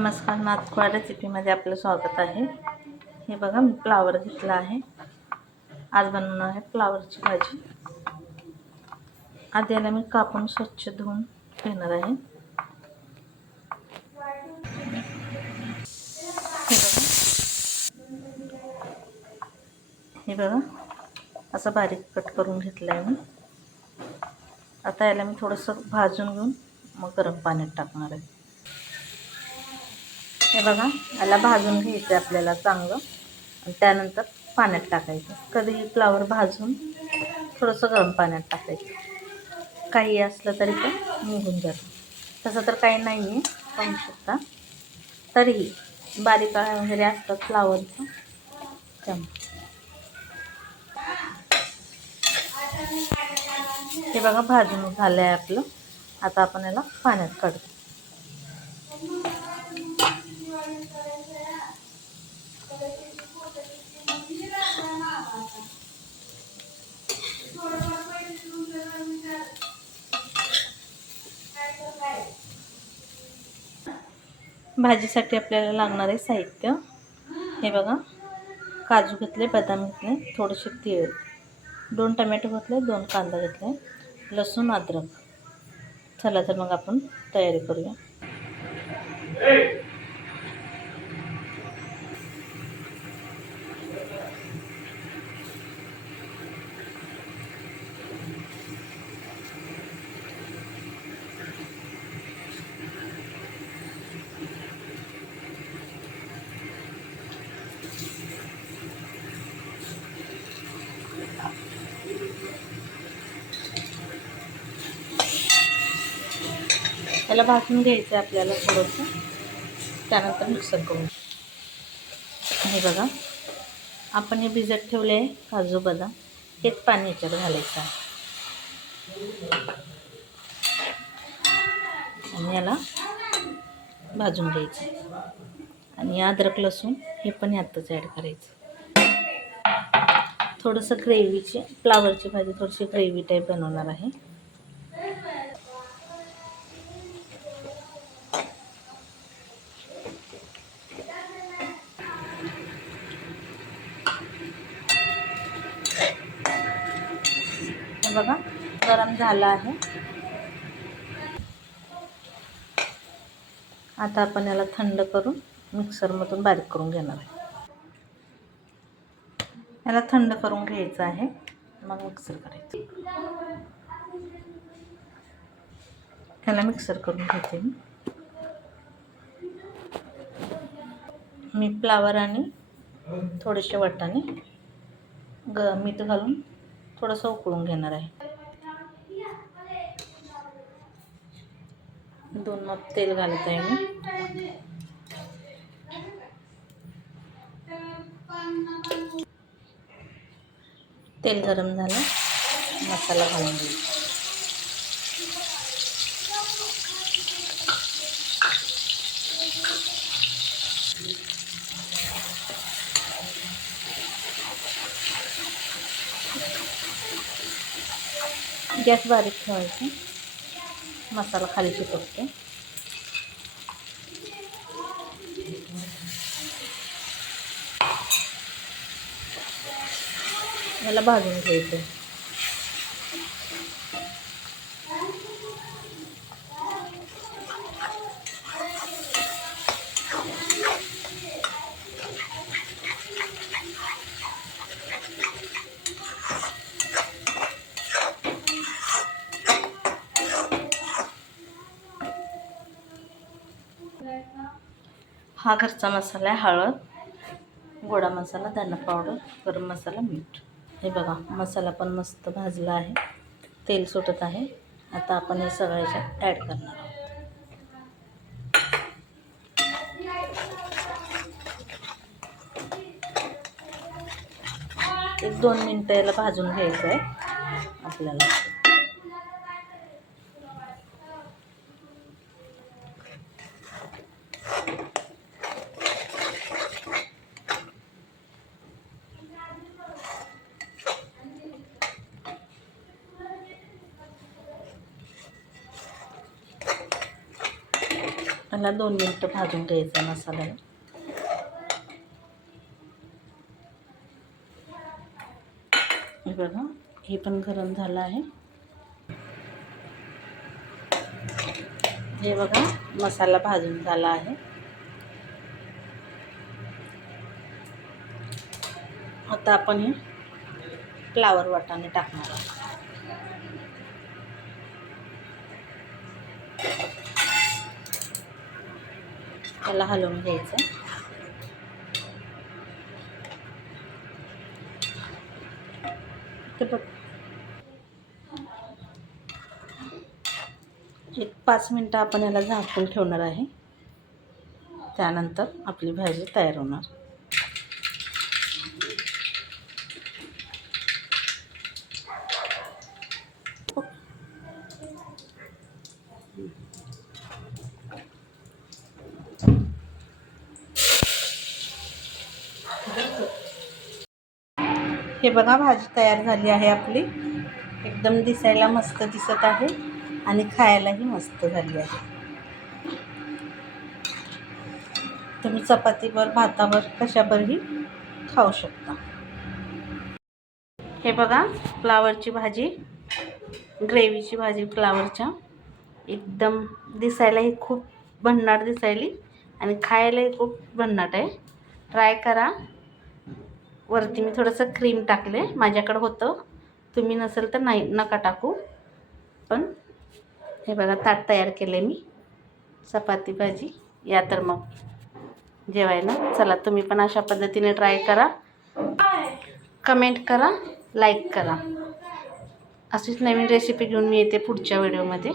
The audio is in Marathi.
नमस्कार नाथखोळा रेसिपीमध्ये आपलं स्वागत आहे. हे बघा मी फ्लावर घेतला आहे. आज बनवणार आहे फ्लावरची भाजी. आधी याला मी कापून स्वच्छ धुवून घेणार आहे. हे बघा. हे बघा असं बारीक कट करून घेतलं आहे मी. आता याला मी थोडंसं भाजून घेऊन मग गरम पाण्यात टाकणार आहे. हे बघा याला भाजून घ्यायचं आहे आपल्याला चांगलं. आणि त्यानंतर पाण्यात टाकायचं. कधी फ्लावर भाजून थोडंसं गरम पाण्यात टाकायचं. काही असलं तरी पण निघून जातं. तसं तर काही नाही आहे पाहू शकता. तरीही बारीक वगैरे असतात फ्लावरचं त्यामुळे हे बघा भाजून झालं आहे आपलं. आता आपण याला पाण्यात काढतो भाजीसाठी आपल्याला लागणारे साहित्य. हे बघा. काजू घेतले बदाम घेतले थोडेसे तीळ. दोन टमॅटो घेतले दोन कांदा घेतले लसूण अद्रक. चला तर मग आपण तयारी करूया. त्याला भाजून घ्यायचं आहे आपल्याला थोडंसं. त्यानंतर मिक्सर करून. हे बघा. आपण हे भिजत ठेवले आहे काजू बदाम. हेच पाणी याच्यात घालायचं आहे. आणि याला भाजून घ्यायचं आणि अद्रक लसूण हे पण यातच ॲड करायचं थोडंसं ग्रेव्हीची फ्लावरची भाजी थोडीशी ग्रेव्ही टाईप बनवणार आहे. बघा गरम झालं आहे. आता आपण याला थंड करून मिक्सरमधून बारीक करून घेणार आहे. याला थंड करून घ्यायचं आहे मग मिक्सर करायचं. याला मिक्सर करून घेते मी. मी फ्लावर आणि थोडेसे वाटाणे ग मीठ घालून थोडंसं उकळून घेणार आहे. दोन मग तेल घालत आहे मी. तेल गरम झालं. मसाला घालून घेऊ. गॅस बारीक ठेवायची. मसाला खाली शिकवते याला भाजून घ्यायचं. हा घरचा मसाला आहे हळद गोडा मसाला धना पावडर गरम मसाला मीठ. हे बघा मसाला पण मस्त भाजला आहे. तेल सुटत आहे. आता आपण हे सगळं याच्यात ॲड करणार आहोत. एक दोन मिनटं याला भाजून घ्यायचं आहे आपल्याला. मला दोन मिनटं भाजून घ्यायचा मसाला हे बघा हे पण गरम झालं आहे. हे बघा मसाला भाजून झाला आहे. आता आपण हे फ्लावर वाटाणे टाकणार आहोत. त्याला हलवून घ्यायचं. ते बघ. एक पाच मिनटं आपण याला झाकून ठेवणार आहे. त्यानंतर आपली भाजी तयार होणार. हे बघा भाजी तयार झाली आहे आपली. एकदम दिसायला मस्त दिसत आहे आणि खायलाही मस्त झाली आहे. तुम्ही चपातीवर भातावर कशावरही खाऊ शकता. हे बघा फ्लावरची भाजी ग्रेव्हीची भाजी फ्लावरच्या. एकदम दिसायलाही खूप भन्नाट दिसायली आणि खायलाही खूप भन्नाट आहे. ट्राय करा. वरती मी थोडंसं क्रीम टाकले माझ्याकडं होतं. तुम्ही नसेल तर नाही नका टाकू. पण हे बघा ताट तयार केले मी. चपाती भाजी. या तर मग जेवायला. चला तुम्ही पण अशा पद्धतीने ट्राय करा. कमेंट करा लाईक करा. अशीच नवीन रेसिपी घेऊन मी येते पुढच्या व्हिडिओमध्ये